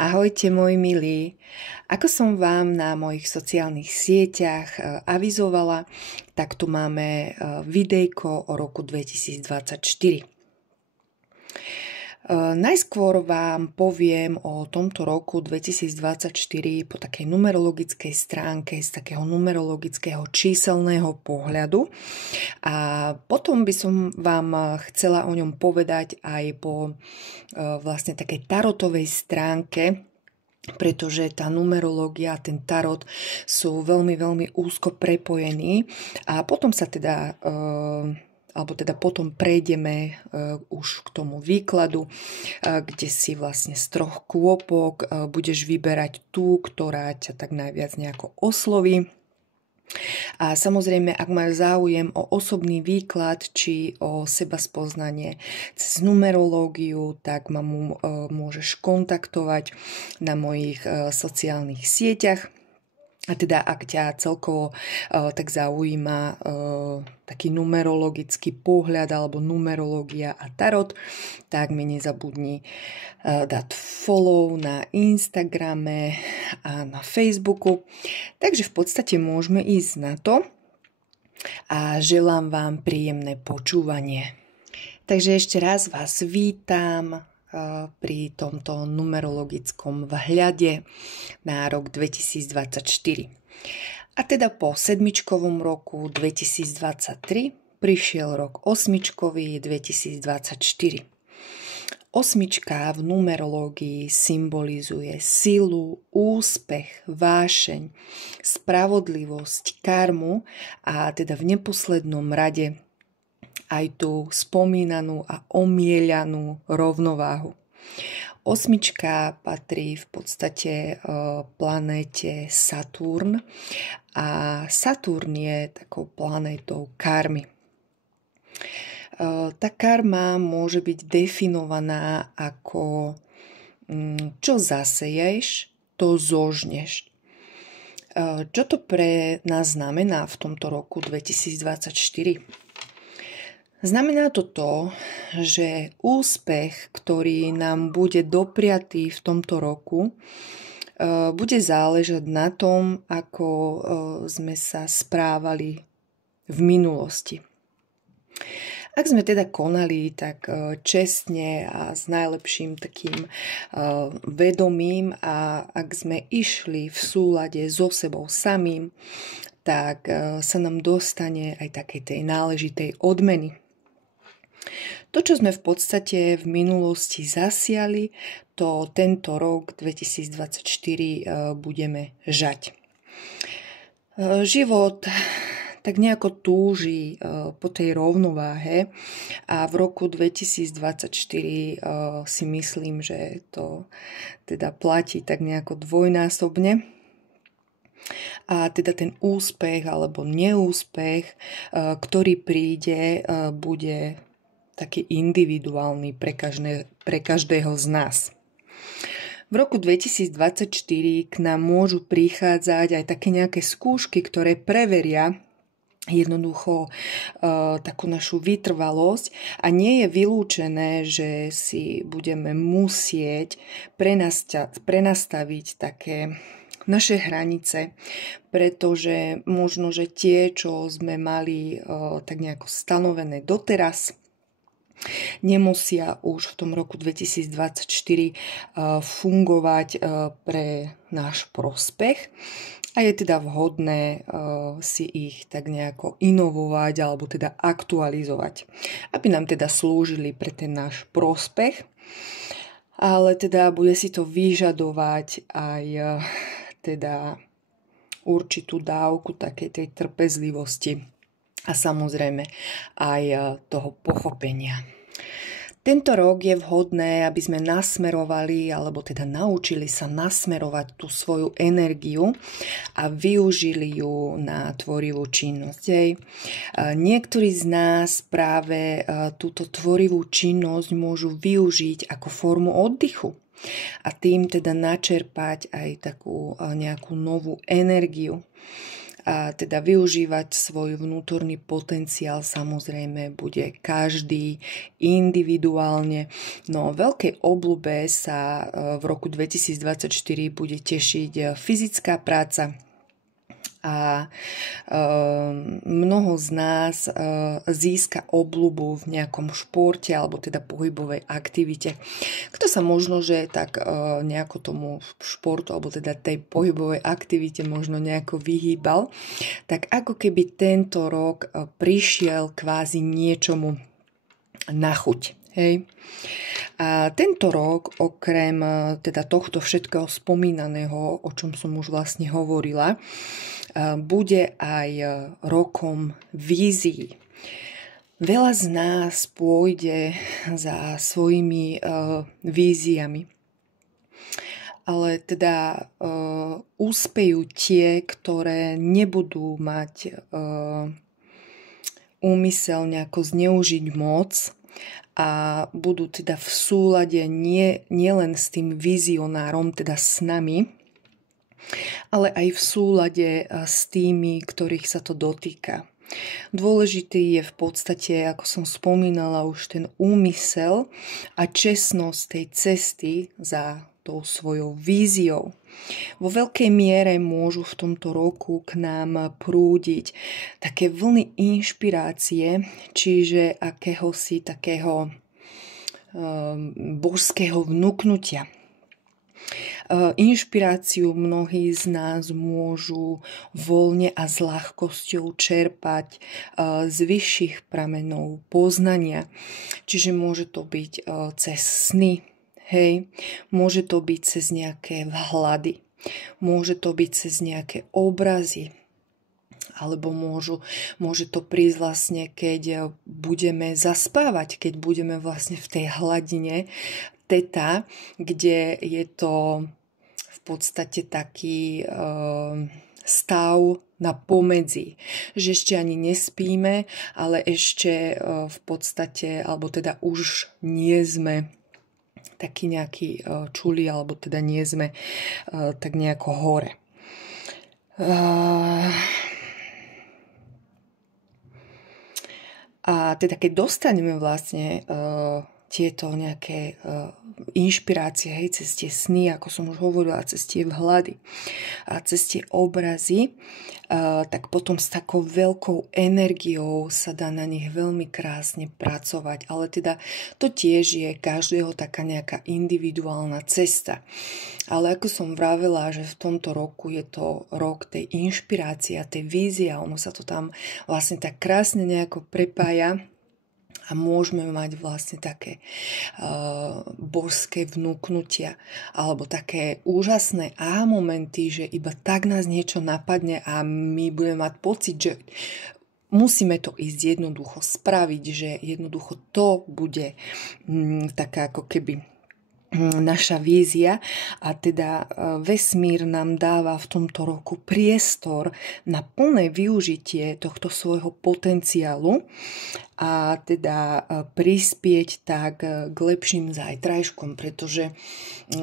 Ahojte moji milí. Ako som vám na mojich sociálnych sieťach avizovala, tak tu máme videjko o roku 2024. Najskôr vám poviem o tomto roku 2024 po takej numerologickej stránke, z takého numerologického číselného pohľadu. A potom by som vám chcela o ňom povedať aj po vlastne takej tarotovej stránke, pretože tá numerológia a ten tarot sú veľmi, veľmi úzko prepojení. A potom sa potom prejdeme už k tomu výkladu, kde si vlastne z 3 kôpok budeš vyberať tú, ktorá ťa tak najviac nejako osloví. A samozrejme, ak máš záujem o osobný výklad či o sebaspoznanie cez numerológiu, tak ma môžeš kontaktovať na mojich sociálnych sieťach. A teda ak ťa celkovo tak zaujíma taký numerologický pohľad alebo numerológia a tarot, tak mi nezabudni dať follow na Instagrame a na Facebooku. Takže v podstate môžeme ísť na to a želám vám príjemné počúvanie. Takže ešte raz vás vítam pri tomto numerologickom vhľade na rok 2024. A teda po sedmičkovom roku 2023 prišiel rok osmičkový 2024. Osmička v numerológii symbolizuje silu, úspech, vášeň, spravodlivosť, karmu a teda v neposlednom rade aj tú spomínanú a omieľanú rovnováhu. Osmička patrí v podstate planéte Saturn a Saturn je takou planétou karmy. Tá karma môže byť definovaná ako čo zaseješ, to zožneš. Čo to pre nás znamená v tomto roku 2024? Znamená to, že úspech, ktorý nám bude dopriatý v tomto roku, bude záležať na tom, ako sme sa správali v minulosti. Ak sme teda konali tak čestne a s najlepším takým vedomím a ak sme išli v súlade so sebou samým, tak sa nám dostane aj takej tej náležitej odmeny. To, čo sme v podstate v minulosti zasiali, to tento rok 2024 budeme žať. Život tak nejako túži po tej rovnováhe a v roku 2024 si myslím, že to teda platí tak nejako dvojnásobne. A teda ten úspech alebo neúspech, ktorý príde, bude taký individuálny pre každého z nás. V roku 2024 k nám môžu prichádzať aj také nejaké skúšky, ktoré preveria jednoducho takú našu vytrvalosť a nie je vylúčené, že si budeme musieť prenastaviť také naše hranice, pretože možno, že tie, čo sme mali tak nejako stanovené doteraz, nemusia už v tom roku 2024 fungovať pre náš prospech a je teda vhodné si ich tak nejako inovovať alebo teda aktualizovať, aby nám teda slúžili pre ten náš prospech, ale teda bude si to vyžadovať aj teda určitú dávku takej tej trpezlivosti a samozrejme aj toho pochopenia. Tento rok je vhodné, aby sme nasmerovali, alebo teda naučili sa nasmerovať tú svoju energiu a využili ju na tvorivú činnosť. Niektorí z nás práve túto tvorivú činnosť môžu využiť ako formu oddychu a tým teda načerpať aj takú nejakú novú energiu. A teda využívať svoj vnútorný potenciál samozrejme bude každý individuálne. No veľkej obľube sa v roku 2024 bude tešiť fyzická práca, a mnoho z nás získa obľubu v nejakom športe alebo teda pohybovej aktivite. Kto sa možno, že tak nejako tomu športu alebo teda tej pohybovej aktivite možno nejako vyhýbal, tak ako keby tento rok prišiel kvázi niečomu na chuť. Hej. A tento rok, okrem teda tohto všetkého spomínaného, o čom som už vlastne hovorila, bude aj rokom vízií. Veľa z nás pôjde za svojimi víziami, ale teda úspejú tie, ktoré nebudú mať úmysel nejako zneužiť moc a budú teda v súlade nielen s tým vizionárom, teda s nami, ale aj v súlade s tými, ktorých sa to dotýka. Dôležitý je v podstate, ako som spomínala, už ten úmysel a čestnosť tej cesty za tou svojou víziou. Vo veľkej miere môžu v tomto roku k nám prúdiť také vlny inšpirácie, čiže akéhosi takého božského vnúknutia. Inšpiráciu mnohí z nás môžu voľne a s ľahkosťou čerpať z vyšších prameňov poznania. Čiže môže to byť cez sny, hej, môže to byť cez nejaké vhľady, môže to byť cez nejaké obrazy, alebo môže to prísť vlastne, keď budeme zaspávať, keď budeme vlastne v tej hladine teta, kde je to v podstate taký stav na pomedzi, že ešte ani nespíme, ale ešte v podstate, alebo teda už nie sme taký nejaký čuli, alebo teda nie sme tak nejako hore. A teda keď dostaneme vlastne tieto nejaké inšpirácie, hej, cez tie sny, ako som už hovorila, cez tie vhľady a cez tie obrazy, tak potom s takou veľkou energiou sa dá na nich veľmi krásne pracovať. Ale teda to tiež je každého taká nejaká individuálna cesta. Ale ako som vravela, že v tomto roku je to rok tej inšpirácie a tej vízie, ono sa to tam vlastne tak krásne nejako prepája. A môžeme mať vlastne také božské vnúknutia alebo také úžasné momenty, že iba tak nás niečo napadne a my budeme mať pocit, že musíme to ísť jednoducho spraviť, že jednoducho to bude taká ako keby naša vízia a teda vesmír nám dáva v tomto roku priestor na plné využitie tohto svojho potenciálu a teda prispieť tak k lepším zajtrajškom, pretože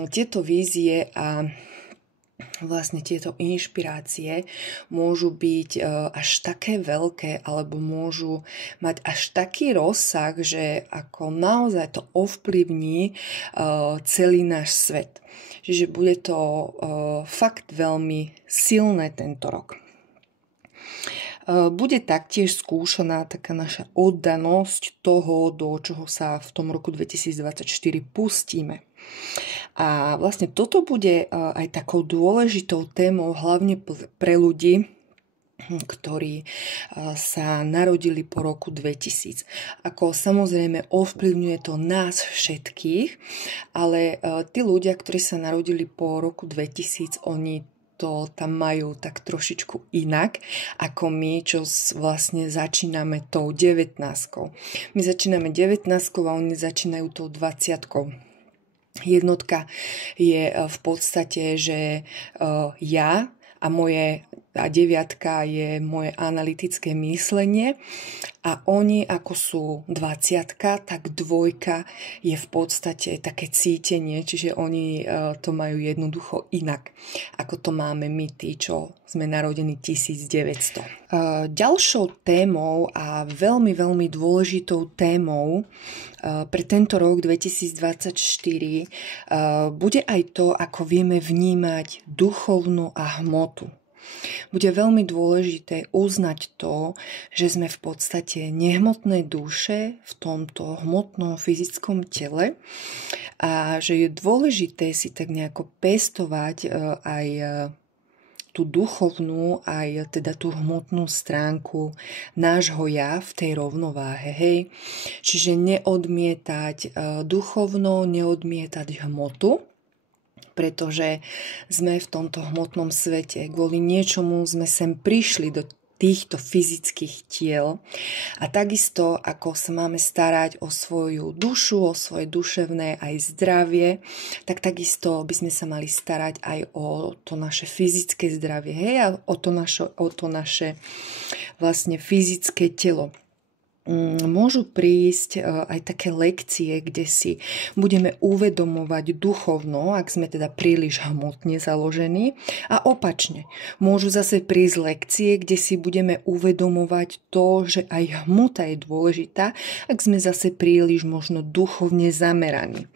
tieto vízie a vlastne tieto inšpirácie môžu byť až také veľké alebo môžu mať až taký rozsah, že ako naozaj to ovplyvní celý náš svet. Čiže bude to fakt veľmi silné tento rok. Bude taktiež skúšaná taká naša oddanosť toho, do čoho sa v tom roku 2024 pustíme. A vlastne toto bude aj takou dôležitou témou, hlavne pre ľudí, ktorí sa narodili po roku 2000. Ako samozrejme ovplyvňuje to nás všetkých, ale tí ľudia, ktorí sa narodili po roku 2000, oni to tam majú tak trošičku inak ako my, čo vlastne začíname tou 19. My začíname 19 a oni začínajú tou 20. Jednotka je v podstate, že ja a moje a 9 je moje analytické myslenie a oni ako sú 20, tak 2 je v podstate také cítenie, čiže oni to majú jednoducho inak, ako to máme my, tí, čo sme narodení 1900. Ďalšou témou a veľmi, veľmi dôležitou témou pre tento rok 2024 bude aj to, ako vieme vnímať duchovnú a hmotu. Bude veľmi dôležité uznať to, že sme v podstate nehmotné duše v tomto hmotnom fyzickom tele a že je dôležité si tak nejako pestovať aj tú duchovnú, aj teda tú hmotnú stránku nášho ja v tej rovnováhe. Hej? Čiže neodmietať duchovno, neodmietať hmotu, pretože sme v tomto hmotnom svete. Kvôli niečomu sme sem prišli do týchto fyzických tiel a takisto ako sa máme starať o svoju dušu, o svoje duševné aj zdravie, tak takisto by sme sa mali starať aj o to naše fyzické zdravie, hej, a o to naše vlastne fyzické telo. Môžu prísť aj také lekcie, kde si budeme uvedomovať duchovno, ak sme teda príliš hmotne založení, a opačne. Môžu zase prísť lekcie, kde si budeme uvedomovať to, že aj hmota je dôležitá, ak sme zase príliš možno duchovne zameraní.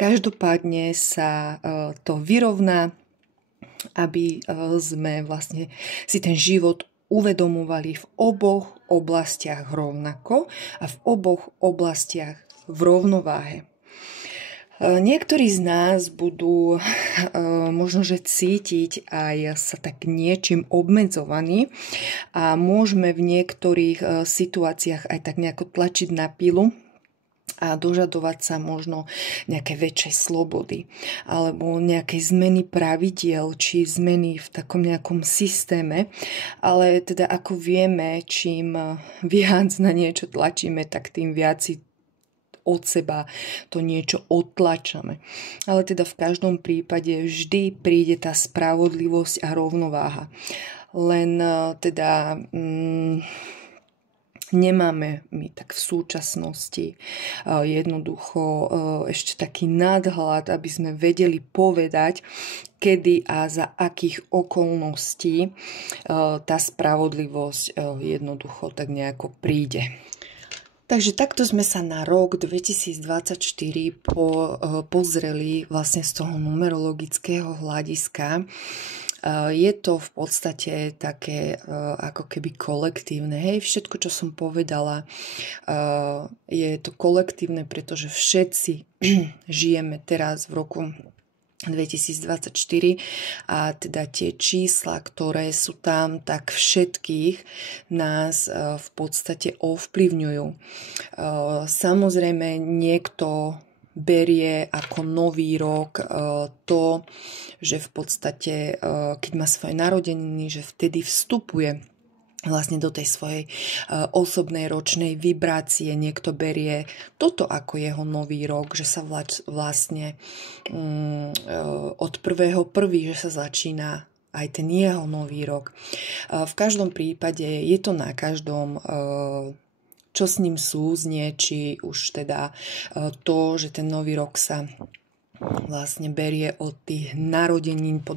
Každopádne sa to vyrovná, aby sme vlastne si ten život uvedomovali v oboch oblastiach rovnako a v oboch oblastiach v rovnováhe. Niektorí z nás budú možno, že cítiť aj sa tak niečím obmedzovaní a môžeme v niektorých situáciách aj tak nejako tlačiť na pilu a dožadovať sa možno nejaké väčšej slobody alebo nejakej zmeny pravidiel či zmeny v takom nejakom systéme, ale teda ako vieme, čím viac na niečo tlačíme, tak tým viac si od seba to niečo odtlačame. Ale teda v každom prípade vždy príde tá spravodlivosť a rovnováha. Len teda nemáme my tak v súčasnosti jednoducho ešte taký nadhľad, aby sme vedeli povedať, kedy a za akých okolností tá spravodlivosť jednoducho tak nejako príde. Takže takto sme sa na rok 2024 pozreli vlastne z toho numerologického hľadiska. Je to v podstate také ako keby kolektívne. Hej, všetko, čo som povedala, je to kolektívne, pretože všetci žijeme teraz v roku 2024 a teda tie čísla, ktoré sú tam, tak všetkých nás v podstate ovplyvňujú. Samozrejme, niekto berie ako nový rok to, že v podstate, keď má svoje narodeniny, že vtedy vstupuje vlastne do tej svojej osobnej ročnej vibrácie. Niekto berie toto ako jeho nový rok, že sa vlastne od 1.1., že sa začína aj ten jeho nový rok. V každom prípade je to na každom, čo s ním súznie, či už teda to, že ten nový rok sa vlastne berie od tých narodenín po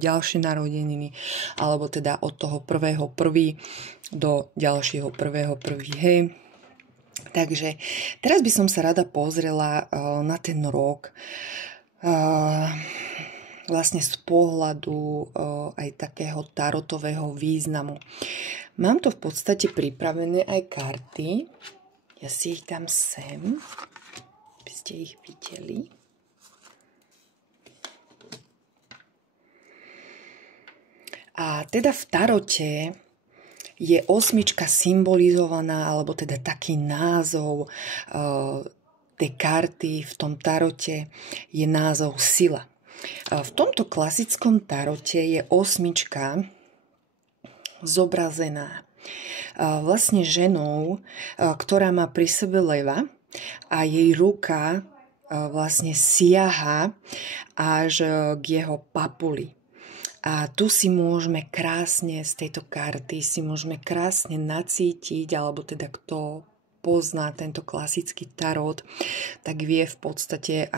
ďalšie narodeniny, alebo teda od toho 1.1. do ďalšieho 1.1. Hej. Takže teraz by som sa rada pozrela na ten rok vlastne z pohľadu aj takého tarotového významu. Mám to v podstate pripravené aj karty. Ja si ich dám sem, aby ste ich videli. A teda v tarote je 8 symbolizovaná, alebo teda taký názov tej karty v tom tarote je názov sila. V tomto klasickom tarote je 8 zobrazená vlastne ženou, ktorá má pri sebe leva a jej ruka vlastne siaha až k jeho papuli. A tu si môžeme krásne z tejto karty nacítiť, alebo teda kto pozná tento klasický tarot, tak vie v podstate,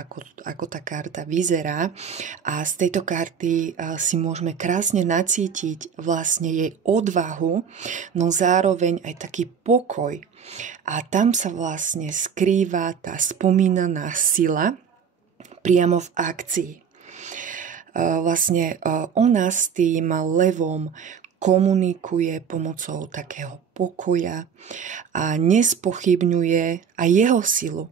ako tá karta vyzerá. A z tejto karty si môžeme krásne nacítiť vlastne jej odvahu, no zároveň aj taký pokoj. A tam sa vlastne skrýva tá spomínaná sila priamo v akcii. Vlastne ona s tým levom komunikuje pomocou takého pokoja a nespochybňuje aj jeho silu.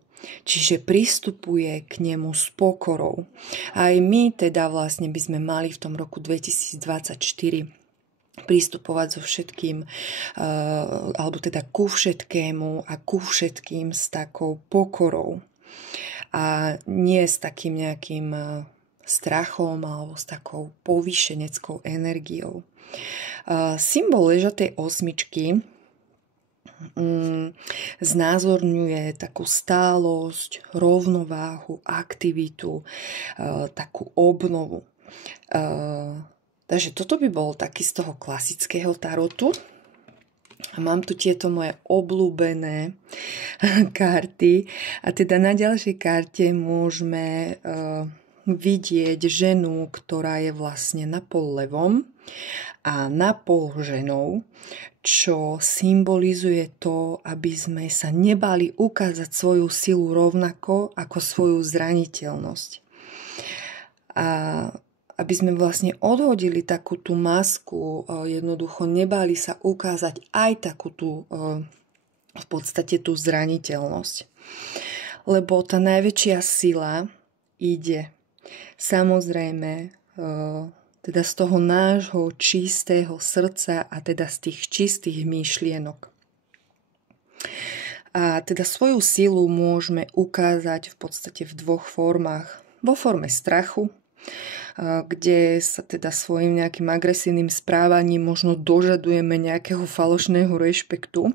Čiže pristupuje k nemu s pokorou. Aj my teda vlastne by sme mali v tom roku 2024 pristupovať so všetkým, alebo teda ku všetkému a ku všetkým s takou pokorou. A nie s takým nejakým strachom alebo s takou povýšeneckou energiou. Symbol ležatej osmičky znázorňuje takú stálosť, rovnováhu, aktivitu, takú obnovu. Takže toto by bol taký z toho klasického tarotu. A mám tu tieto moje obľúbené karty. A teda na ďalšej karte môžeme vidieť ženu, ktorá je vlastne napol levom a napol ženou, čo symbolizuje to, aby sme sa nebali ukázať svoju silu rovnako ako svoju zraniteľnosť. A aby sme vlastne odhodili takú tú masku, jednoducho nebali sa ukázať aj takú tú, v podstate tú zraniteľnosť. Lebo tá najväčšia sila ide samozrejme teda z toho nášho čistého srdca a teda z tých čistých myšlienok. A teda svoju silu môžeme ukázať v podstate v dvoch formách. Vo forme strachu, kde sa teda svojim nejakým agresívnym správaním možno dožadujeme nejakého falošného rešpektu,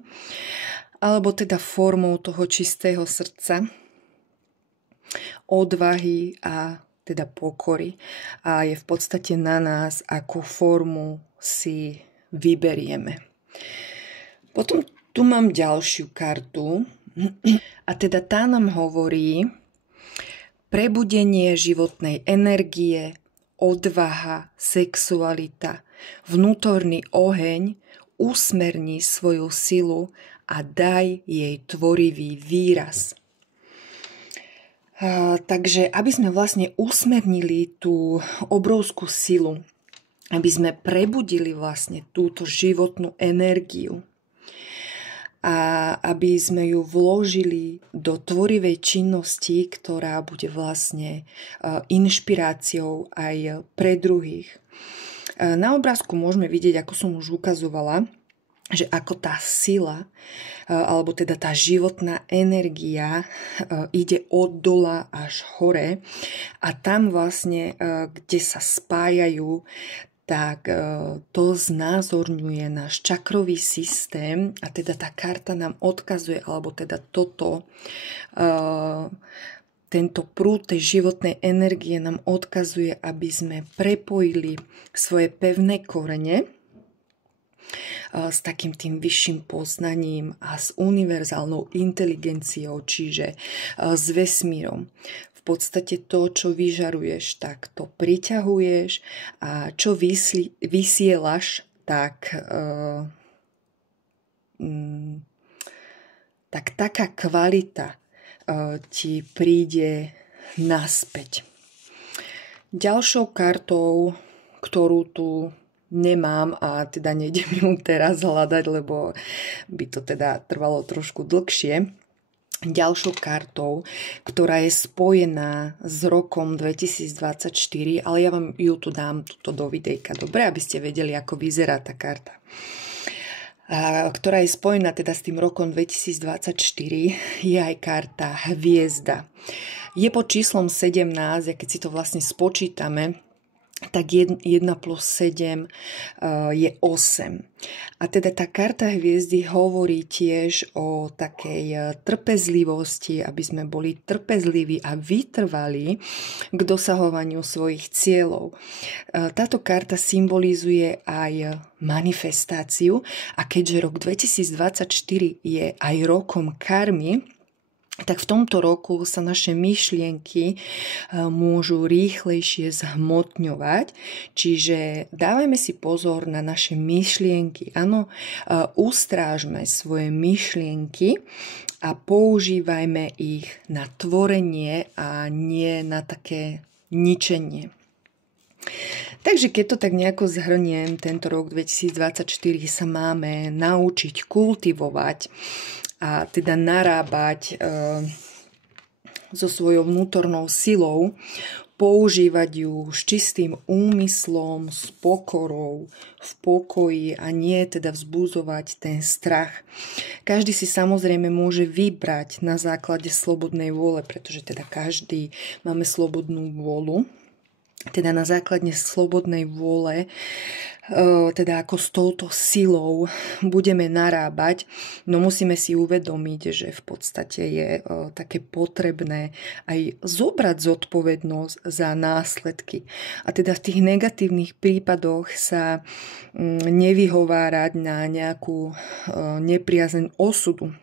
alebo teda formou toho čistého srdca, odvahy a teda pokory. A je v podstate na nás, akú formu si vyberieme. Potom tu mám ďalšiu kartu a teda tá nám hovorí prebudenie životnej energie, odvaha, sexualita, vnútorný oheň, usmerni svoju silu a daj jej tvorivý výraz. Takže aby sme vlastne usmernili tú obrovskú silu, aby sme prebudili vlastne túto životnú energiu a aby sme ju vložili do tvorivej činnosti, ktorá bude vlastne inšpiráciou aj pre druhých. Na obrázku môžeme vidieť, ako som už ukazovala, že ako tá sila, alebo teda tá životná energia ide od dola až hore a tam vlastne, kde sa spájajú, tak to znázorňuje náš čakrový systém a teda tá karta nám odkazuje, alebo teda tento prúd tej životnej energie nám odkazuje, aby sme prepojili svoje pevné korene s takým tým vyšším poznaním a s univerzálnou inteligenciou, čiže s vesmírom. V podstate to, čo vyžaruješ, tak to priťahuješ a čo vysielaš, tak taká kvalita ti príde naspäť. Ďalšou kartou, ktorú tu nemám a teda nejdem ju teraz hľadať, lebo by to teda trvalo trošku dlhšie. Ďalšou kartou, ktorá je spojená s rokom 2024, ale ja vám ju tu dám do videjka, dobre, aby ste vedeli, ako vyzerá tá karta. Ktorá je spojená teda s tým rokom 2024, je aj karta Hviezda. Je pod číslom 17, a keď si to vlastne spočítame, tak 1 plus 7 je 8. A teda tá karta hviezdy hovorí tiež o takej trpezlivosti, aby sme boli trpezliví a vytrvali k dosahovaniu svojich cieľov. Táto karta symbolizuje aj manifestáciu a keďže rok 2024 je aj rokom karmy, tak v tomto roku sa naše myšlienky môžu rýchlejšie zhmotňovať, čiže dávajme si pozor na naše myšlienky. Áno, ustrážme svoje myšlienky a používajme ich na tvorenie a nie na také ničenie. Takže keď to tak nejako zhrniem, tento rok 2024 sa máme naučiť kultivovať a teda narábať so svojou vnútornou silou, používať ju s čistým úmyslom, s pokorou, v pokoji a nie teda vzbudzovať ten strach. Každý si samozrejme môže vybrať na základe slobodnej vôle, pretože teda každý máme slobodnú vôľu. Teda na základe slobodnej vôle, teda ako s touto silou budeme narábať, no musíme si uvedomiť, že v podstate je také potrebné aj zobrať zodpovednosť za následky. A teda v tých negatívnych prípadoch sa nevyhovárať na nejakú nepriazeň osudu.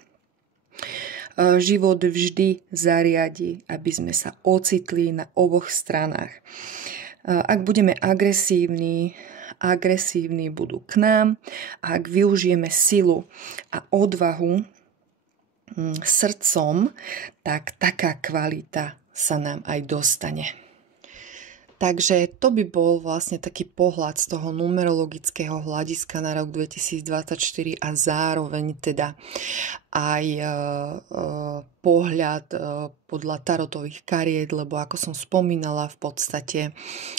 Život vždy zariadi, aby sme sa ocitli na oboch stranách. Ak budeme agresívni budú k nám. A ak využijeme silu a odvahu srdcom, tak taká kvalita sa nám aj dostane. Takže to by bol vlastne taký pohľad z toho numerologického hľadiska na rok 2024 a zároveň teda aj pohľad podľa tarotových kariet, lebo ako som spomínala, v podstate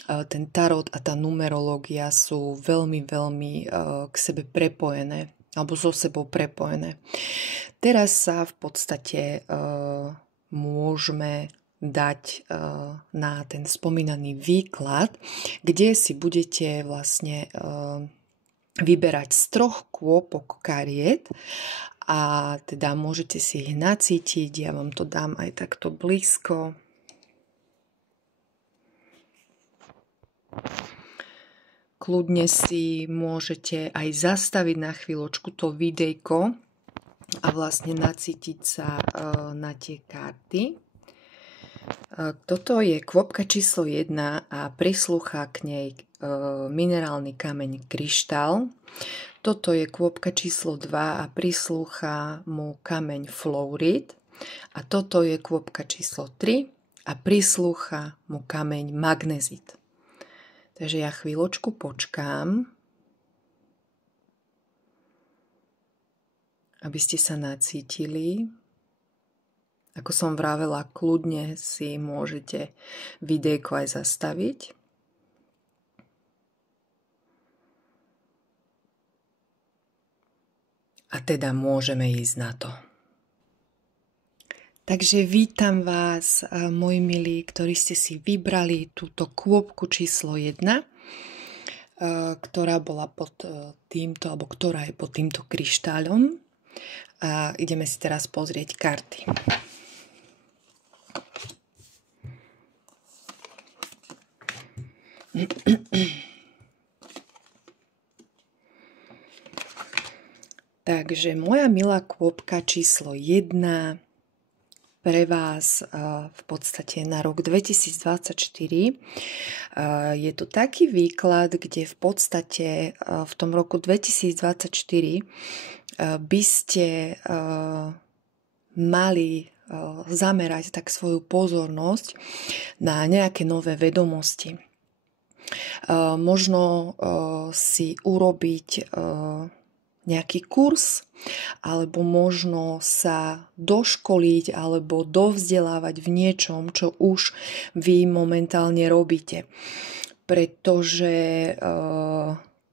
ten tarot a tá numerológia sú veľmi, veľmi k sebe prepojené alebo so sebou prepojené. Teraz sa v podstate môžeme dať na ten spomínaný výklad, kde si budete vlastne vyberať z 3 kôpok kariet a teda môžete si ich nacítiť. Ja vám to dám aj takto blízko. Kľudne si môžete aj zastaviť na chvíľočku to videjko a vlastne nacítiť sa na tie karty. Toto je kvopka číslo 1 a prislúcha k nej minerálny kameň kryštál. Toto je kvopka číslo 2 a prislúcha mu kameň fluorid. A toto je kvopka číslo 3 a prislúcha mu kameň magnezit. Takže ja chvíľočku počkám, aby ste sa nacítili. Ako som vravela, kľudne si môžete videjko aj zastaviť. A teda môžeme ísť na to. Takže vítam vás, moji milí, ktorí ste si vybrali túto kôpku číslo 1, ktorá bola pod týmto, alebo ktorá je pod týmto kryštáľom. A ideme si teraz pozrieť karty. Takže moja milá kôpka číslo 1 pre vás v podstate na rok 2024 je to taký výklad, kde v podstate v tom roku 2024 by ste mali zamerať tak svoju pozornosť na nejaké nové vedomosti. Možno si urobiť nejaký kurz, alebo možno sa doškoliť alebo dovzdelávať v niečom, čo už vy momentálne robíte. Pretože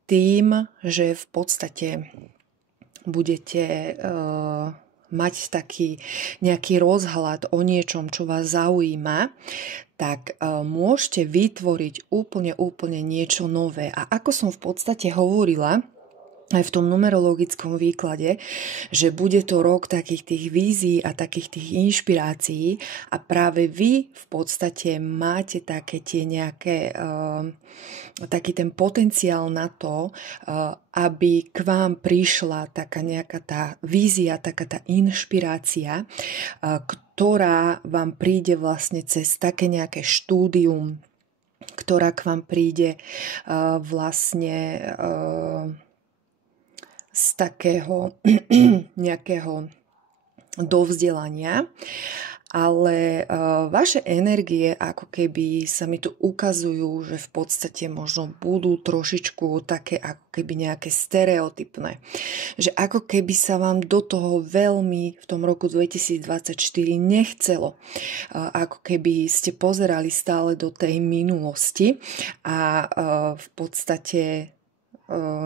tým, že v podstate budete mať taký nejaký rozhľad o niečom, čo vás zaujíma, tak môžete vytvoriť úplne niečo nové. A ako som v podstate hovorila aj v tom numerologickom výklade, že bude to rok takých tých vízií a takých tých inšpirácií a práve vy v podstate máte také tie nejaké, taký ten potenciál na to, aby k vám prišla taká nejaká tá vízia, taká tá inšpirácia, ktorá vám príde vlastne cez také nejaké štúdium, ktorá k vám príde vlastne z takého nejakého dovzdelania, ale vaše energie ako keby sa mi tu ukazujú, že v podstate možno budú trošičku také ako keby nejaké stereotypné. Že ako keby sa vám do toho veľmi v tom roku 2024 nechcelo. Ako keby ste pozerali stále do tej minulosti a v podstate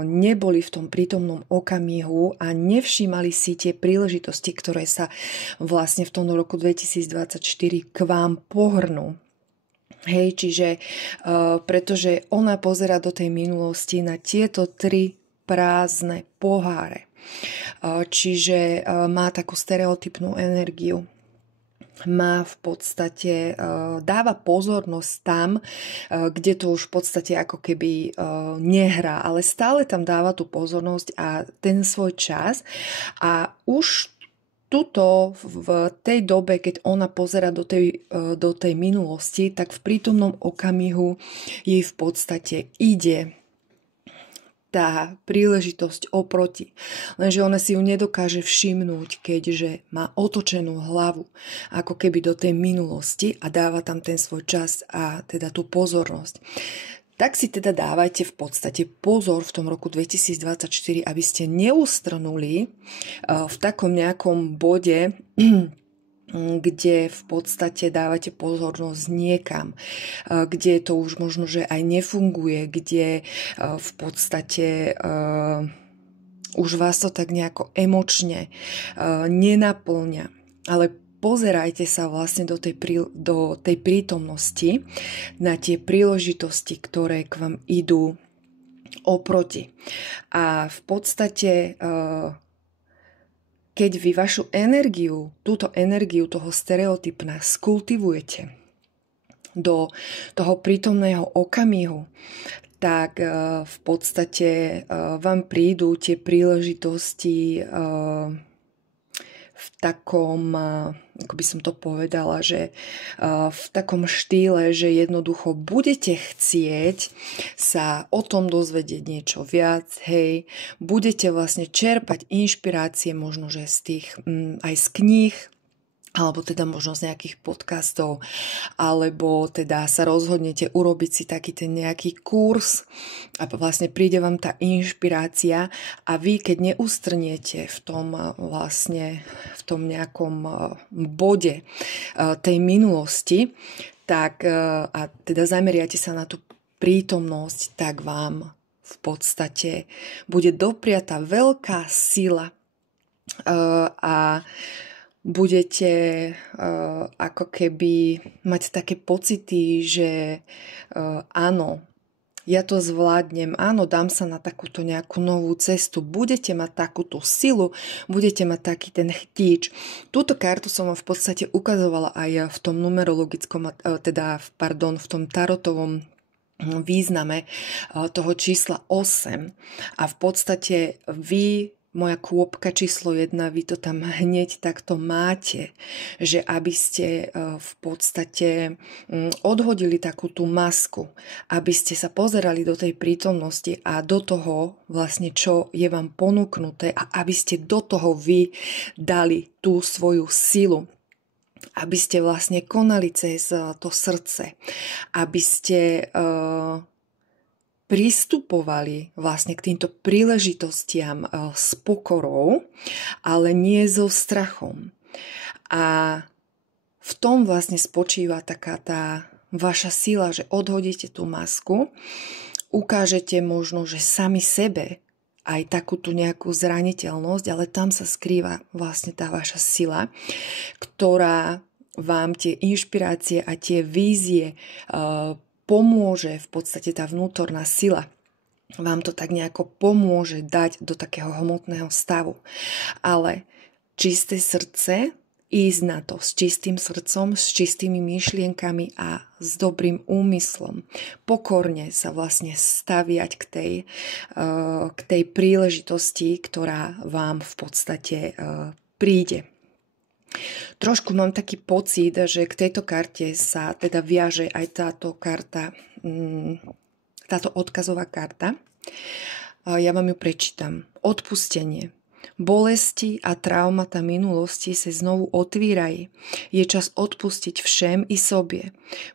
neboli v tom prítomnom okamihu a nevšímali si tie príležitosti, ktoré sa vlastne v tom roku 2024 k vám pohrnú. Hej, čiže pretože ona pozerá do tej minulosti na tieto 3 prázdne poháre. Čiže má takú stereotypnú energiu. Má v podstate, dáva pozornosť tam, kde to už v podstate ako keby nehrá, ale stále tam dáva tú pozornosť a ten svoj čas a už tuto v tej dobe, keď ona pozerá do tej minulosti, tak v prítomnom okamihu jej v podstate ide tá príležitosť oproti. Lenže ona si ju nedokáže všimnúť, keďže má otočenú hlavu ako keby do tej minulosti a dáva tam ten svoj čas a teda tú pozornosť. Tak si teda dávajte v podstate pozor v tom roku 2024, aby ste neustrnuli v takom nejakom bode, kde v podstate dávate pozornosť niekam, kde to už možno, že aj nefunguje, kde v podstate už vás to tak nejako emočne nenaplňa. Ale pozerajte sa vlastne do tej prítomnosti na tie príležitosti, ktoré k vám idú oproti. A v podstate keď vy vašu energiu, túto energiu toho stereotypna skultivujete do toho prítomného okamihu, tak v podstate vám prídu tie príležitosti v takom, ako by som to povedala, že v takom štýle, že jednoducho budete chcieť sa o tom dozvedieť niečo viac, hej, budete vlastne čerpať inšpirácie možno, že z tých, aj z kníh, alebo teda možno z nejakých podcastov, alebo teda sa rozhodnete urobiť si taký ten nejaký kurz a vlastne príde vám tá inšpirácia a vy, keď neustrniete v tom vlastne, v tom nejakom bode tej minulosti, tak a teda zameriate sa na tú prítomnosť, tak vám v podstate bude dopriata veľká sila a budete ako keby mať také pocity, že áno, ja to zvládnem, áno, dám sa na takúto nejakú novú cestu, budete mať takúto silu, budete mať taký ten chtíč. Túto kartu som vám v podstate ukazovala aj v tom numerologickom, v tom tarotovom význame toho čísla 8. A v podstate vy, moja kôpka číslo 1, vy to tam hneď takto máte, že aby ste v podstate odhodili takú tú masku, aby ste sa pozerali do tej prítomnosti a do toho vlastne, čo je vám ponúknuté a aby ste do toho vy dali tú svoju silu, aby ste vlastne konali cez to srdce, aby ste pristupovali vlastne k týmto príležitostiam s pokorou, ale nie so strachom. A v tom vlastne spočíva taká tá vaša sila, že odhodíte tú masku, ukážete možno, že sami sebe aj takú tú nejakú zraniteľnosť, ale tam sa skrýva vlastne tá vaša sila, ktorá vám tie inšpirácie a tie vízie pomôže, v podstate tá vnútorná sila vám to tak nejako pomôže dať do takého hmotného stavu. Ale čisté srdce, ísť na to s čistým srdcom, s čistými myšlienkami a s dobrým úmyslom. Pokorne sa vlastne staviať k tej príležitosti, ktorá vám v podstate príde. Trošku mám taký pocit, že k tejto karte sa teda viaže aj táto karta, táto odkazová karta. Ja vám ju prečítam. Odpustenie. Bolesti a traumata minulosti se znovu otvírají. Je čas odpustiť všem i sobě.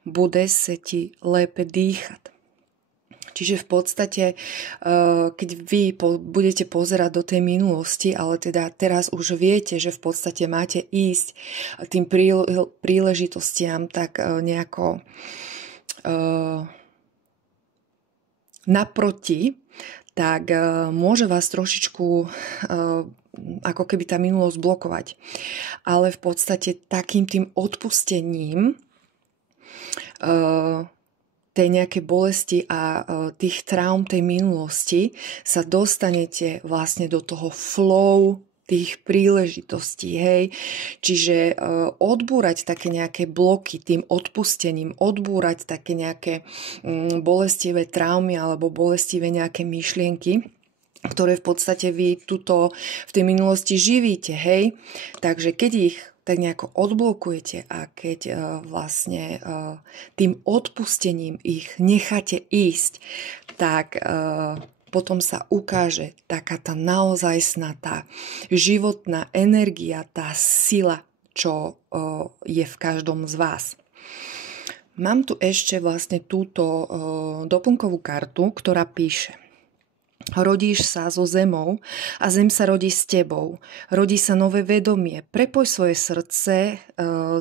Bude se ti lépe dýchať. Čiže v podstate, keď vy budete pozerať do tej minulosti, ale teda teraz už viete, že v podstate máte ísť tým príležitostiam tak nejako naproti, tak môže vás trošičku ako keby tá minulosť blokovať. Ale v podstate takým tým odpustením tej nejakej bolesti a tých traum tej minulosti sa dostanete vlastne do toho flow tých príležitostí, hej. Čiže odbúrať také nejaké bloky tým odpustením, odbúrať také nejaké bolestivé traumy alebo bolestivé nejaké myšlienky, ktoré v podstate vy tuto v tej minulosti živíte, hej. Takže keď ich tak nejako odblokujete a keď vlastne tým odpustením ich necháte ísť, tak potom sa ukáže taká tá naozajstná, tá životná energia, tá sila, čo je v každom z vás. Mám tu ešte vlastne túto doplnkovú kartu, ktorá píše: Rodíš sa so zemou a zem sa rodí s tebou. Rodí sa nové vedomie. Prepoj svoje srdce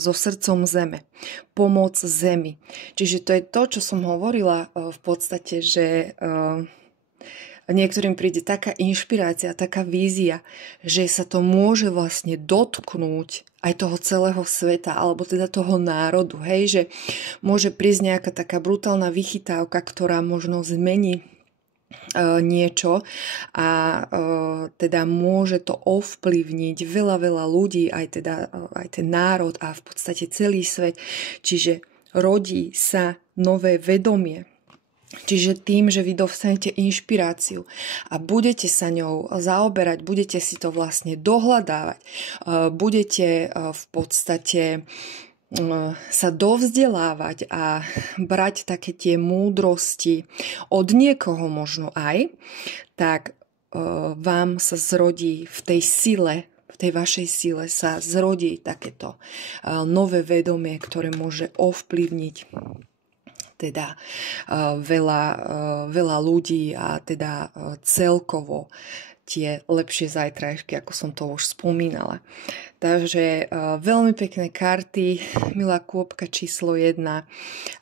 so srdcom zeme. Pomoc zemi. Čiže to je to, čo som hovorila v podstate, že niektorým príde taká inšpirácia, taká vízia, že sa to môže vlastne dotknúť aj toho celého sveta, alebo teda toho národu. Hej, že môže prísť nejaká taká brutálna vychytávka, ktorá možno zmení niečo a teda môže to ovplyvniť veľa ľudí, aj ten národ a v podstate celý svet. Čiže rodí sa nové vedomie. Čiže tým, že vy dostanete inšpiráciu a budete sa ňou zaoberať, budete si to vlastne dohľadávať, budete v podstate sa dovzdelávať a brať také tie múdrosti od niekoho možno aj, tak vám sa zrodí v tej sile, v tej vašej sile sa zrodí takéto nové vedomie, ktoré môže ovplyvniť teda veľa ľudí a teda celkovo tie lepšie zajtrajšky, ako som to už spomínala. Takže veľmi pekné karty, milá kôpka číslo 1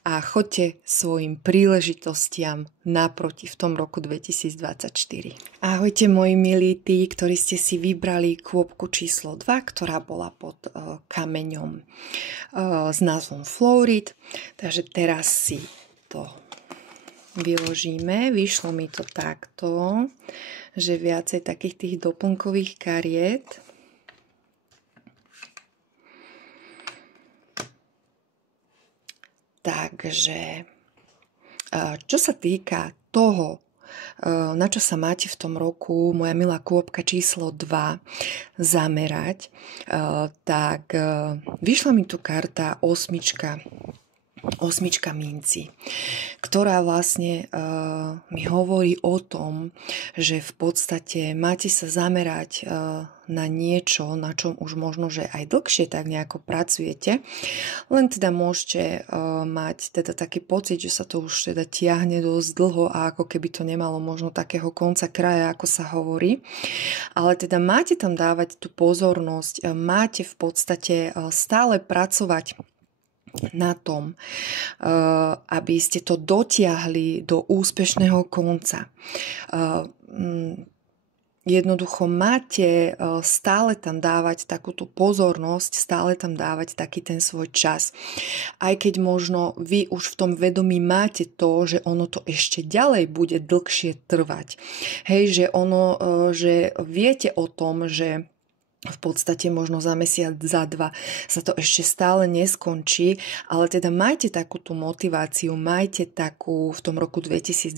a choďte svojim príležitostiam naproti v tom roku 2024. Ahojte moji milí, tí, ktorí ste si vybrali kôpku číslo 2, ktorá bola pod kameňom s názvom Florid. Takže teraz si to vyložíme. Vyšlo mi to takto, že viacej takých tých doplnkových kariet. Takže, čo sa týka toho, na čo sa máte v tom roku, moja milá kôpka číslo 2, zamerať, tak vyšla mi tu karta osmička minci, ktorá vlastne mi hovorí o tom, že v podstate máte sa zamerať na niečo, na čom už možno, že aj dlhšie tak nejako pracujete, len teda môžete mať teda taký pocit, že sa to už teda tiahne dosť dlho a ako keby to nemalo možno takého konca kraja, ako sa hovorí, ale teda máte tam dávať tú pozornosť, máte v podstate stále pracovať na tom, aby ste to dotiahli do úspešného konca. jednoducho máte stále tam dávať takú tú pozornosť, stále tam dávať taký ten svoj čas. Aj keď možno vy už v tom vedomí máte to, že ono to ešte ďalej bude dlhšie trvať. Hej, že viete o tom, že v podstate možno za mesiac, za dva sa to ešte stále neskončí, ale teda majte takú tú motiváciu, majte takú v tom roku 2024,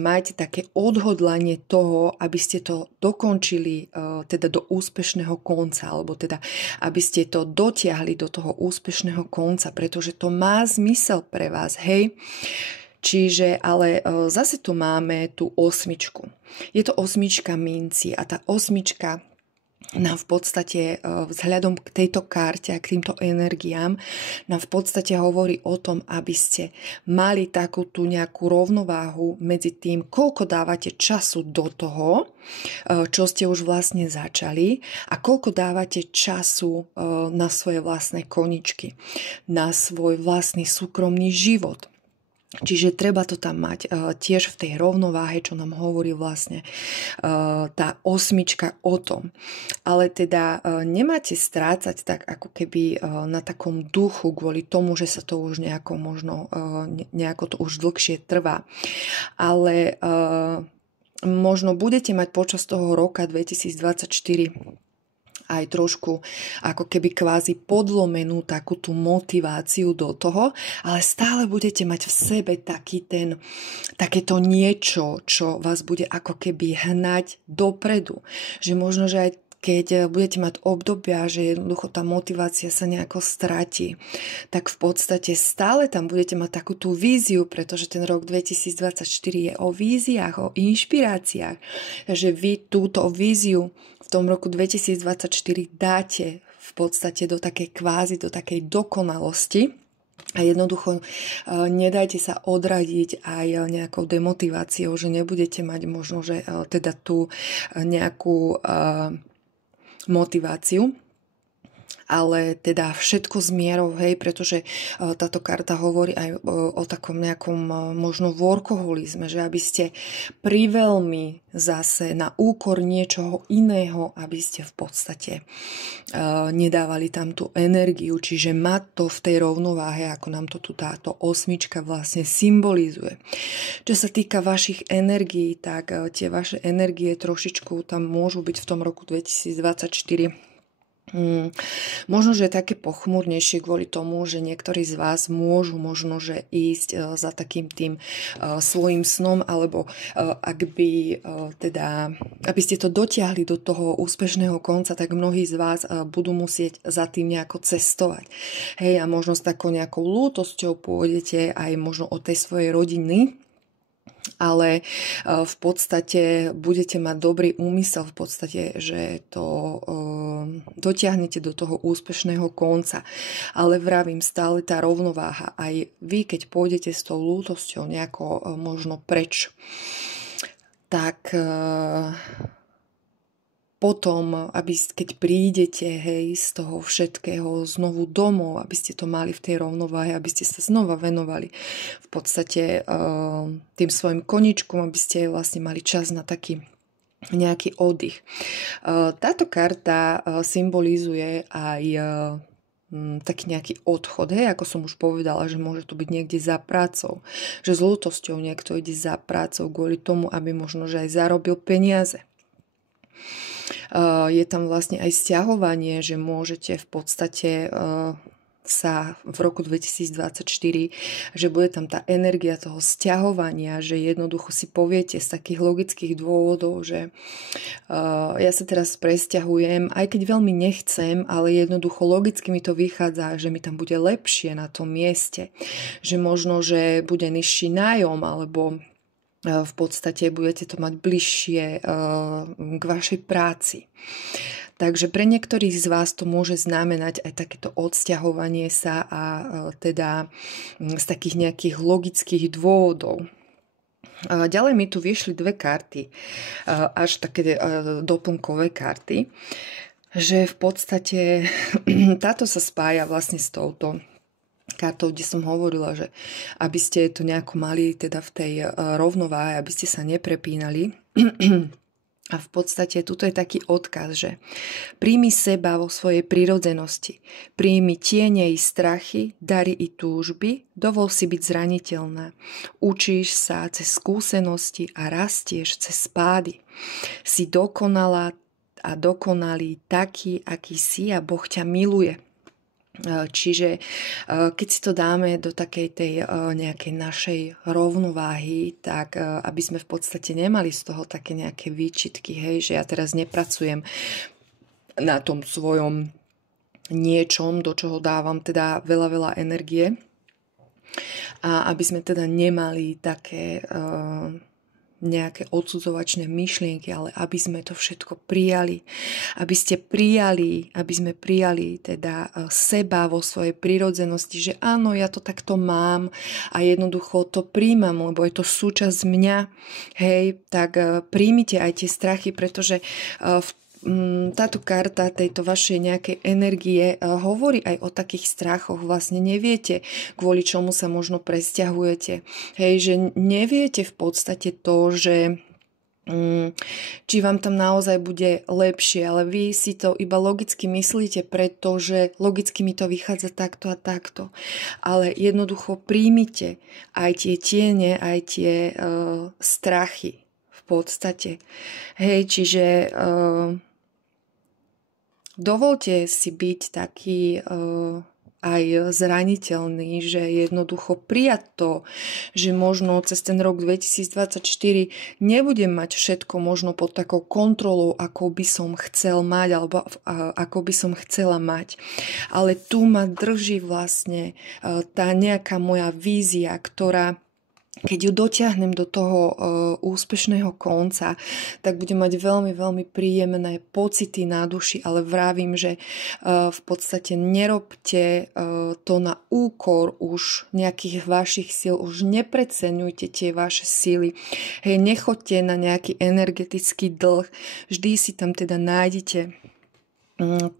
majte také odhodlanie toho, aby ste to dokončili teda do úspešného konca, alebo teda aby ste to dotiahli do toho úspešného konca, pretože to má zmysel pre vás, hej. Čiže, ale zase tu máme tú osmičku. Je to osmička minci a tá osmička nám v podstate vzhľadom k tejto karte a k týmto energiám nám v podstate hovorí o tom, aby ste mali takú tú nejakú rovnováhu medzi tým, koľko dávate času do toho, čo ste už vlastne začali a koľko dávate času na svoje vlastné koničky, na svoj vlastný súkromný život. Čiže treba to tam mať tiež v tej rovnováhe, čo nám hovorí vlastne tá osmička o tom. Ale teda nemáte strácať tak ako keby na takom duchu kvôli tomu, že sa to už nejako to už dlhšie trvá. Ale možno budete mať počas toho roka 2024 aj trošku ako keby kvázi podlomenú takú tú motiváciu do toho, ale stále budete mať v sebe takéto niečo, čo vás bude ako keby hnať dopredu. Že možno, že aj keď budete mať obdobia, že jednoducho tá motivácia sa nejako stratí, tak v podstate stále tam budete mať takú tú víziu, pretože ten rok 2024 je o víziách, o inšpiráciách. Takže vy túto víziu v tom roku 2024 dáte v podstate do takej dokonalosti. A jednoducho nedajte sa odradiť aj nejakou demotiváciou, že nebudete mať možno, že teda tú nejakú motiváciu, ale teda všetko s mierou, hej, pretože táto karta hovorí aj o takom nejakom možno workoholizme, že aby ste priveľmi zase na úkor niečoho iného, aby ste v podstate nedávali tam tú energiu, čiže mať to v tej rovnováhe, ako nám to tu táto osmička vlastne symbolizuje. Čo sa týka vašich energií, tak tie vaše energie trošičku tam môžu byť v tom roku 2024 možno, že je také pochmúrnejšie kvôli tomu, že niektorí z vás môžu možno, že ísť za takým tým svojim snom, alebo aby ste to dotiahli do toho úspešného konca, tak mnohí z vás budú musieť za tým nejako cestovať. Hej, a možno s takou nejakou lútosťou pôjdete aj možno od tej svojej rodiny, ale v podstate budete mať dobrý úmysel v podstate, že to dotiahnete do toho úspešného konca. Ale vravím, stále tá rovnováha. Aj vy, keď pôjdete s tou lútosťou nejako možno preč, tak potom, keď prídete, hej, z toho všetkého znovu domov, aby ste to mali v tej rovnováhe, aby ste sa znova venovali v podstate tým svojim koničkom, aby ste vlastne mali čas na taký nejaký oddych. Táto karta symbolizuje aj taký nejaký odchod, hej, ako som už povedala, že môže to byť niekde za prácou, že s ľútosťou niekto ide za prácou kvôli tomu, aby možno, že aj zarobil peniaze. Je tam vlastne aj sťahovanie, že môžete v podstate sa v roku 2024, že bude tam tá energia toho sťahovania, že jednoducho si poviete z takých logických dôvodov, že ja sa teraz presťahujem, aj keď veľmi nechcem, ale jednoducho logicky mi to vychádza, že mi tam bude lepšie na tom mieste, že možno, že bude nižší nájom, alebo v podstate budete to mať bližšie k vašej práci. Takže pre niektorých z vás to môže znamenať aj takéto odsťahovanie sa a teda z takých nejakých logických dôvodov. Ďalej mi tu vyšli dve karty, až také doplnkové karty, že v podstate táto sa spája vlastne s touto kartou, kde som hovorila, že aby ste to nejako mali teda v tej rovnováhe, aby ste sa neprepínali, A v podstate tuto je taký odkaz, že príjmi seba vo svojej prirodzenosti, príjmi tiene i strachy, dary i túžby, dovol si byť zraniteľná. Učíš sa cez skúsenosti a rastieš cez pády. Si dokonalá a dokonalý taký, aký si a Boh ťa miluje. Čiže keď si to dáme do takej tej nejakej našej rovnováhy, tak aby sme v podstate nemali z toho také nejaké výčitky, hej, že ja teraz nepracujem na tom svojom niečom, do čoho dávam teda veľa energie, a aby sme teda nemali také nejaké odsudzovačné myšlienky, ale aby sme to všetko prijali. Aby sme prijali teda seba vo svojej prirodzenosti, že áno, ja to takto mám a jednoducho to príjmam, lebo je to súčasť mňa. Hej, tak príjmite aj tie strachy, pretože táto karta tejto vašej nejakej energie hovorí aj o takých strachoch. Vlastne neviete, kvôli čomu sa možno presťahujete. Hej, že neviete v podstate to, že či vám tam naozaj bude lepšie, ale vy si to iba logicky myslíte, pretože logicky mi to vychádza takto a takto. Ale jednoducho príjmite aj tie tiene, aj tie strachy v podstate. Hej, čiže dovolte si byť taký aj zraniteľný, že jednoducho prijať to, že možno cez ten rok 2024 nebudem mať všetko možno pod takou kontrolou, ako by som chcel mať, alebo ako by som chcela mať. Ale tu ma drží vlastne tá nejaká moja vízia, ktorá, keď ju dotiahnem do toho úspešného konca, tak budem mať veľmi príjemné pocity na duši, ale vravím, že v podstate nerobte to na úkor už nejakých vašich síl, už nepreceňujte tie vaše síly. Hej, nechoďte na nejaký energetický dlh, vždy si tam teda nájdete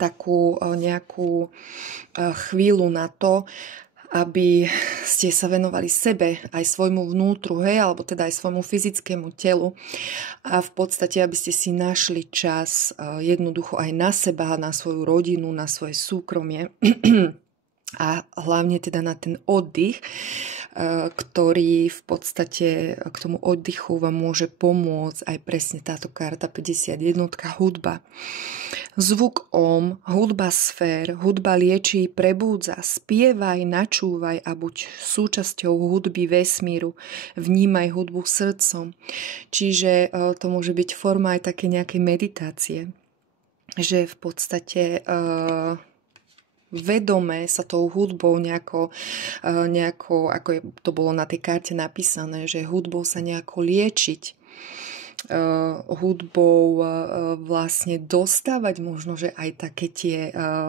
takú nejakú chvíľu na to, aby ste sa venovali sebe, aj svojmu vnútru, hej, alebo teda aj svojmu fyzickému telu, a v podstate, aby ste si našli čas jednoducho aj na seba, na svoju rodinu, na svoje súkromie a hlavne teda na ten oddych, ktorý v podstate k tomu oddychu vám môže pomôcť aj presne táto karta 51, hudba. Zvuk om, hudba sfér, hudba liečí, prebúdza, spievaj, načúvaj a buď súčasťou hudby vesmíru, vnímaj hudbu srdcom. Čiže to môže byť forma aj také nejakej meditácie, že v podstate vedome sa tou hudbou nejako, ako to bolo na tej karte napísané, že hudbou sa nejako liečiť, hudbou vlastne dostávať možno, že aj také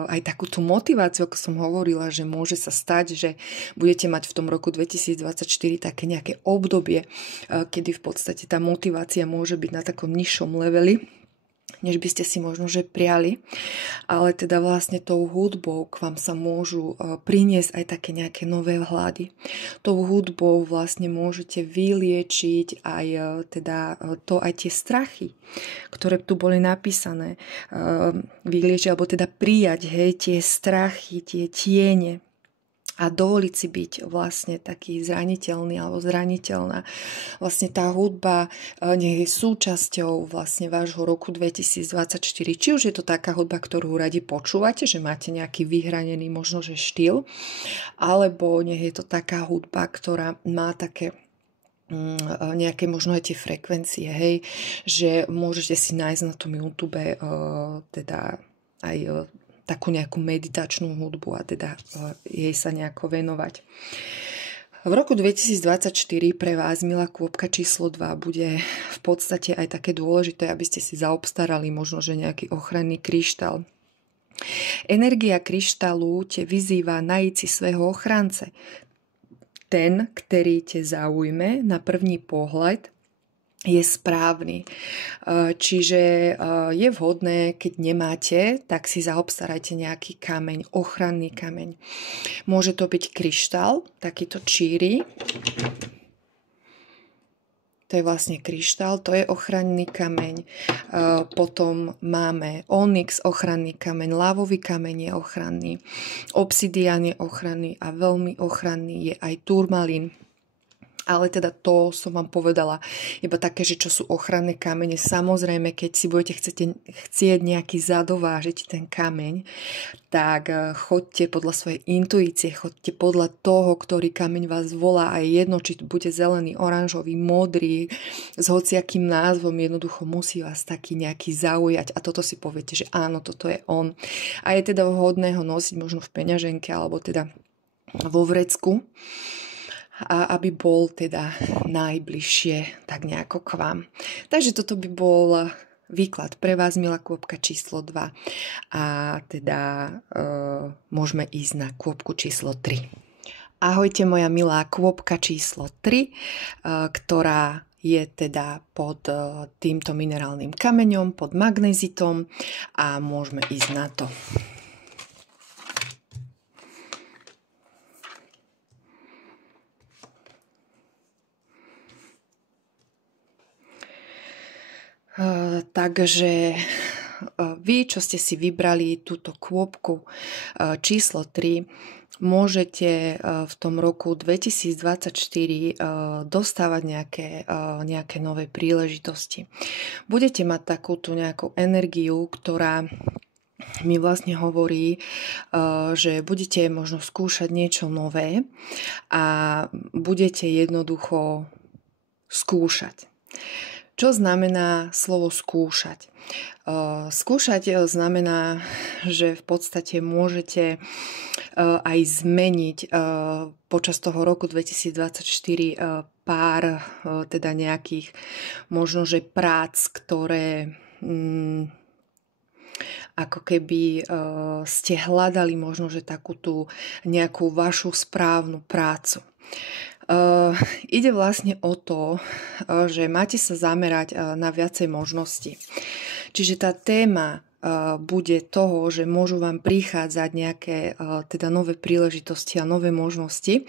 aj takúto motiváciu, ako som hovorila, že môže sa stať, že budete mať v tom roku 2024 také nejaké obdobie, kedy v podstate tá motivácia môže byť na takom nižšom leveli, než by ste si možno že priali, ale teda vlastne tou hudbou k vám sa môžu priniesť aj také nejaké nové vhľady. Tou hudbou vlastne môžete vyliečiť aj teda aj tie strachy, ktoré tu boli napísané. Vyliečiť, alebo teda prijať, hej, tie strachy, tie tiene, a dovoliť si byť vlastne taký zraniteľný alebo zraniteľná. Vlastne tá hudba nie je súčasťou vlastne vášho roku 2024. Či už je to taká hudba, ktorú radi počúvate, že máte nejaký vyhranený možno že štýl, alebo nie je to taká hudba, ktorá má také nejaké možno aj tie frekvencie, hej, že môžete si nájsť na tom YouTube teda aj takú nejakú meditačnú hudbu a teda jej sa nejako venovať. V roku 2024 pre vás, milá kôpka číslo 2, bude v podstate aj také dôležité, aby ste si zaobstarali možno, že nejaký ochranný kryštál. Energia kryštálu te vyzýva nájsť si svého ochránce. Ten, ktorý te zaujme na první pohľad, je správny. Čiže je vhodné, keď nemáte, tak si zaobstarajte nejaký kameň, ochranný kameň. Môže to byť kryštál, takýto číri. To to je vlastne kryštál, to je ochranný kameň. Potom máme onyx, ochranný kameň, lávový kameň je ochranný, obsidián je ochranný a veľmi ochranný je aj turmalín. Ale teda to som vám povedala iba také, že čo sú ochranné kamene. Samozrejme, keď si budete chcieť nejaký zadovážiť ten kameň, tak choďte podľa svojej intuície, choďte podľa toho, ktorý kameň vás volá a je jedno, či bude zelený, oranžový, modrý, s hociakým názvom, jednoducho musí vás taký nejaký zaujať a toto si poviete, že áno, toto je on. A je teda vhodné ho nosiť možno v peňaženke alebo teda vo vrecku, a aby bol teda najbližšie tak nejako k vám. Takže toto by bol výklad pre vás, milá kôpka číslo 2. A teda môžeme ísť na kôpku číslo 3. Ahojte moja milá kôpka číslo 3, ktorá je teda pod týmto minerálnym kameňom, pod magnézitom a môžeme ísť na to. Takže vy, čo ste si vybrali túto kôpku číslo 3, môžete v tom roku 2024 dostávať nejaké nové príležitosti. Budete mať takúto nejakú energiu, ktorá mi vlastne hovorí, že budete možno skúšať niečo nové a budete jednoducho skúšať. Čo znamená slovo skúšať? Skúšať znamená, že v podstate môžete aj zmeniť počas toho roku 2024 pár teda nejakých možno, že prác, ktoré ako keby ste hľadali možno, že takú tú nejakú vašu správnu prácu. Ide vlastne o to, že máte sa zamerať na viacej možností. Čiže tá téma bude toho, že môžu vám prichádzať nejaké teda nové príležitosti a nové možnosti,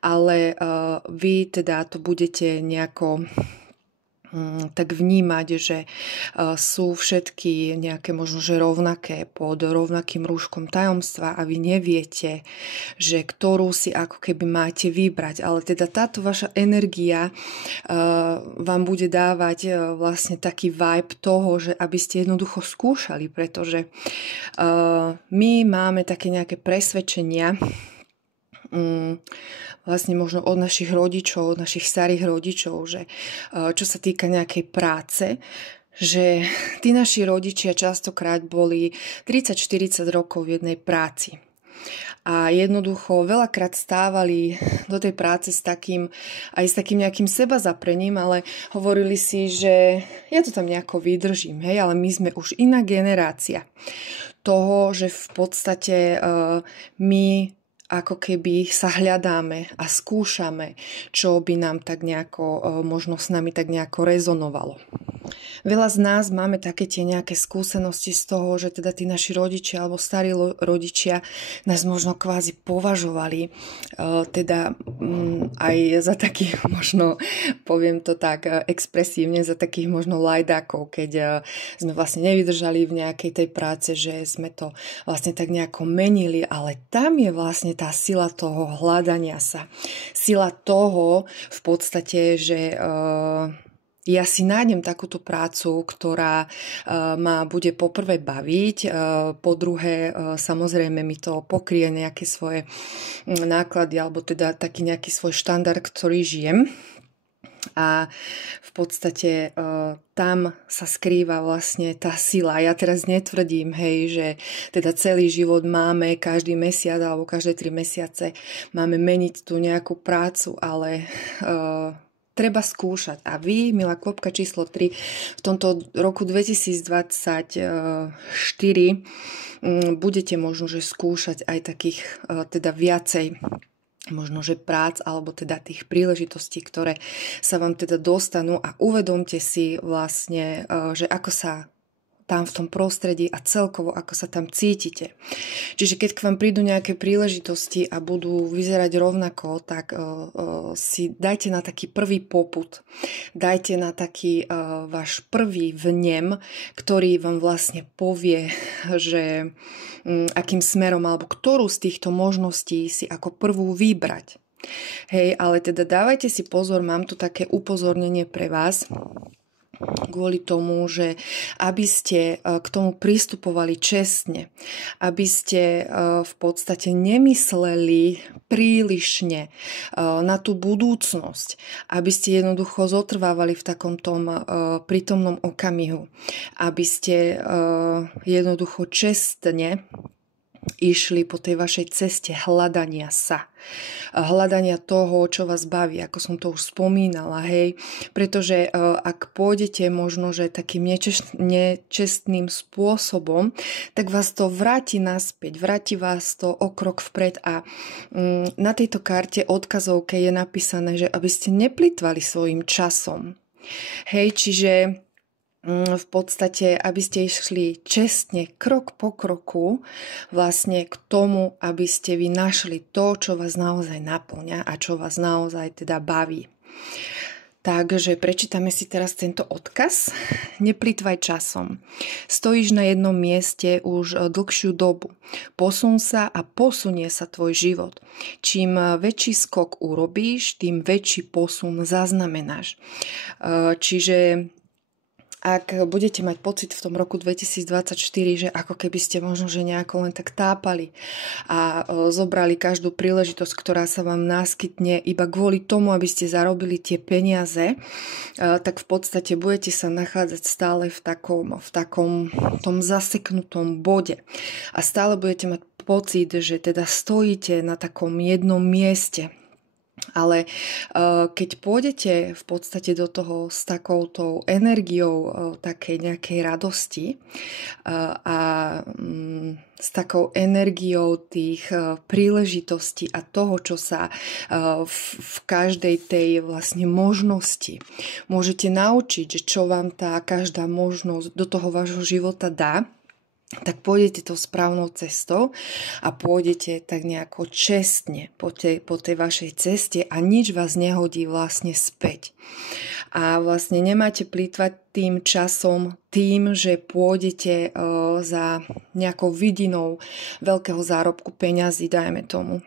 ale vy teda to budete nejako tak vnímať, že sú všetky nejaké možno, že rovnaké pod rovnakým rúškom tajomstva a vy neviete, že ktorú si ako keby máte vybrať. Ale teda táto vaša energia vám bude dávať vlastne taký vibe toho, že aby ste jednoducho skúšali, pretože my máme také nejaké presvedčenia, vlastne možno od našich rodičov, od našich starých rodičov, že čo sa týka nejakej práce, že tí naši rodičia častokrát boli 30-40 rokov v jednej práci. A jednoducho veľakrát stávali do tej práce s takým nejakým sebazaprením, ale hovorili si, že ja to tam nejako vydržím, hej, ale my sme už iná generácia toho, že v podstate my ako keby sa hľadáme a skúšame, čo by nám tak nejako, možno s nami tak nejako rezonovalo. Veľa z nás máme také tie nejaké skúsenosti z toho, že teda tí naši rodičia alebo starí rodičia nás možno kvázi považovali teda aj za takých, možno poviem to tak expresívne, za takých možno lajdákov, keď sme vlastne nevydržali v nejakej tej práce, že sme to vlastne tak nejako menili, ale tam je vlastne tá sila toho hľadania sa. Sila toho v podstate, že ja si nájdem takúto prácu, ktorá ma bude poprvé baviť, po druhé samozrejme mi to pokrie nejaké svoje náklady alebo teda taký nejaký svoj štandard, ktorý žijem. A v podstate tam sa skrýva vlastne tá sila. Ja teraz netvrdím, hej, že teda celý život máme každý mesiac alebo každé 3 mesiace máme meniť tú nejakú prácu, ale treba skúšať. A vy, milá kôpka číslo 3, v tomto roku 2024 budete možno, že skúšať aj takých teda viacej možno, že prác alebo teda tých príležitostí, ktoré sa vám teda dostanú a uvedomte si vlastne, že ako sa tam v tom prostredí a celkovo ako sa tam cítite. Čiže keď k vám prídu nejaké príležitosti a budú vyzerať rovnako, tak si dajte na taký prvý popud. Dajte na taký váš prvý vnem, ktorý vám vlastne povie, že akým smerom alebo ktorú z týchto možností si ako prvú vybrať. Hej, ale teda dávajte si pozor, mám tu také upozornenie pre vás, kvôli tomu, že aby ste k tomu pristupovali čestne, aby ste v podstate nemysleli prílišne na tú budúcnosť, aby ste jednoducho zotrvávali v takom tom prítomnom okamihu, aby ste jednoducho čestne išli po tej vašej ceste hľadania sa. Hľadania toho, čo vás baví, ako som to už spomínala, hej. Pretože ak pôjdete možno, že takým nečestným spôsobom, tak vás to vráti naspäť, vráti vás to o krok vpred a na tejto karte odkazovke je napísané, že aby ste neplýtvali svojim časom. Hej, čiže v podstate, aby ste išli čestne, krok po kroku, vlastne k tomu, aby ste vy našli to, čo vás naozaj naplňa a čo vás naozaj teda baví. Takže prečítame si teraz tento odkaz. Neplýtvaj časom. Stojíš na jednom mieste už dlhšiu dobu. Posun sa a posunie sa tvoj život. Čím väčší skok urobíš, tým väčší posun zaznamenáš. Čiže ak budete mať pocit v tom roku 2024, že ako keby ste možno že nejako len tak tápali a zobrali každú príležitosť, ktorá sa vám naskytne iba kvôli tomu, aby ste zarobili tie peniaze, tak v podstate budete sa nachádzať stále v takom tom zaseknutom bode. A stále budete mať pocit, že teda stojíte na takom jednom mieste. Ale keď pôjdete v podstate do toho s takouto energiou takej nejakej radosti a s takou energiou tých príležitostí a toho, čo sa v každej tej vlastne možnosti môžete naučiť, že čo vám tá každá možnosť do toho vášho života dá, tak pôjdete tou správnou cestou a pôjdete tak nejako čestne po tej vašej ceste a nič vás nehodí vlastne späť. A vlastne nemáte plýtvať tým časom tým, že pôjdete za nejakou vidinou veľkého zárobku peňazí, dajme tomu.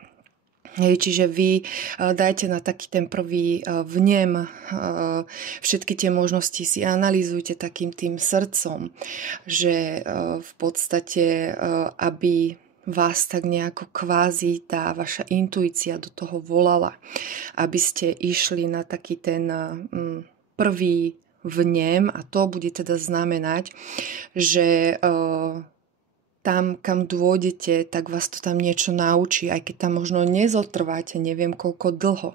Čiže vy dajte na taký ten prvý vnem, všetky tie možnosti si analýzujte takým tým srdcom, že v podstate, aby vás tak nejako kvázi tá vaša intuícia do toho volala, aby ste išli na taký ten prvý vnem a to bude teda znamenať, že tam, kam dôjdete, tak vás to tam niečo naučí, aj keď tam možno nezotrváte, neviem koľko dlho.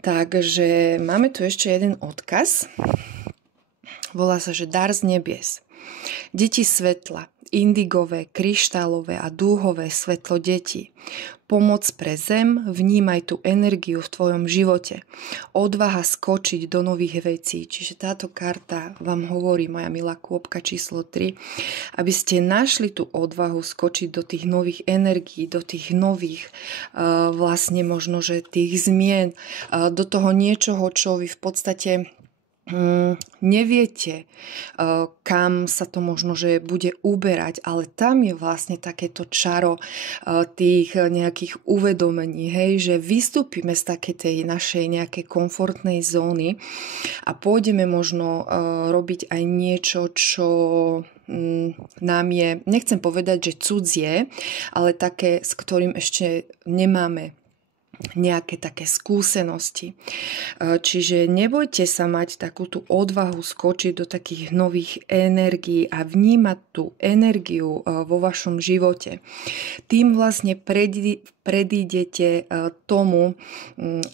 Takže máme tu ešte jeden odkaz. Volá sa, že dar z nebies. Deti svetla, indigové, kryštálové a dúhové svetlo detí. Pomoc pre zem, vnímaj tú energiu v tvojom živote. Odvaha skočiť do nových vecí. Čiže táto karta vám hovorí, moja milá kôpka číslo 3, aby ste našli tú odvahu skočiť do tých nových energií, do tých nových vlastne možno, že tých zmien, do toho niečoho, čo vy v podstate neviete, kam sa to možno, že bude uberať, ale tam je vlastne takéto čaro tých nejakých uvedomení, hej, že vystúpime z takej tej našej nejakej komfortnej zóny a pôjdeme možno robiť aj niečo, čo nám je, nechcem povedať, že cudzie, ale také, s ktorým ešte nemáme nejaké také skúsenosti. Čiže nebojte sa mať takú tú odvahu skočiť do takých nových energií a vnímať tú energiu vo vašom živote. Tým vlastne predídete tomu,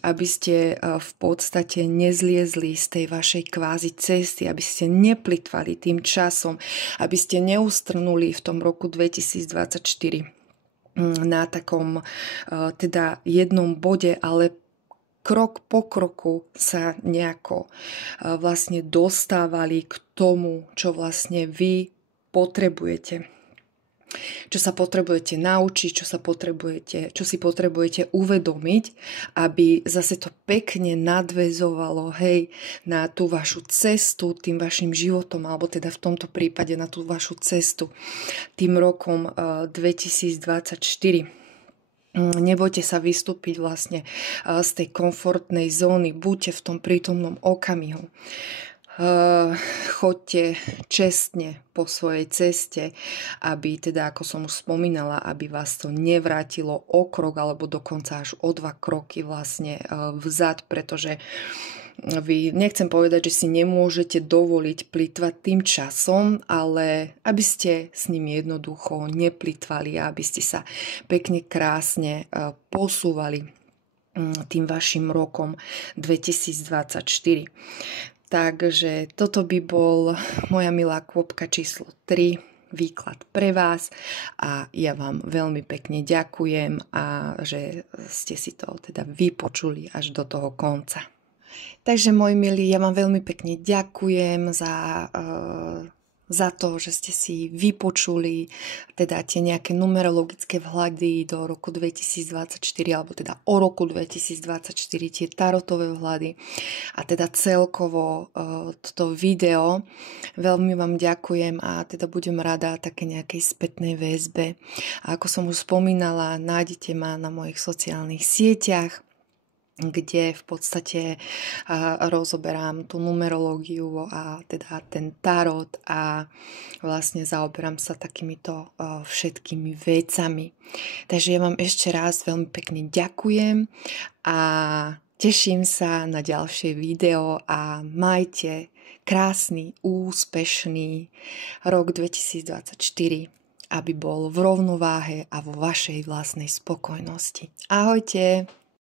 aby ste v podstate nezliezli z tej vašej kvázi cesty, aby ste neplytvali tým časom, aby ste neustrnuli v tom roku 2024 na takom teda jednom bode, ale krok po kroku sa nejako vlastne dostávali k tomu, čo vlastne vy potrebujete. Čo sa potrebujete naučiť, čo si potrebujete uvedomiť, aby zase to pekne nadväzovalo, hej, na tú vašu cestu, tým vašim životom, alebo teda v tomto prípade na tú vašu cestu tým rokom 2024. Nebojte sa vystúpiť vlastne z tej komfortnej zóny, buďte v tom prítomnom okamihu. Choďte čestne po svojej ceste, aby teda, ako som už spomínala, aby vás to nevrátilo o krok alebo dokonca až o 2 kroky vlastne vzad, pretože vy, nechcem povedať, že si nemôžete dovoliť plytvať tým časom, ale aby ste s ním jednoducho neplýtvali a aby ste sa pekne krásne posúvali tým vašim rokom 2024. Takže toto by bol moja milá kôpka číslo 3, výklad pre vás a ja vám veľmi pekne ďakujem a že ste si to teda vypočuli až do toho konca. Takže moji milí, ja vám veľmi pekne ďakujem za to, že ste si vypočuli teda tie nejaké numerologické vhľady do roku 2024 alebo teda o roku 2024, tie tarotové vhľady a teda celkovo toto video. Veľmi vám ďakujem a teda budem rada také nejakej spätnej väzbe. A ako som už spomínala, nájdete ma na mojich sociálnych sieťach, kde v podstate rozoberám tú numerológiu a teda ten tarot a vlastne zaoberám sa takýmito všetkými vecami. Takže ja vám ešte raz veľmi pekne ďakujem a teším sa na ďalšie video a majte krásny, úspešný rok 2024, aby bol v rovnováhe a vo vašej vlastnej spokojnosti. Ahojte!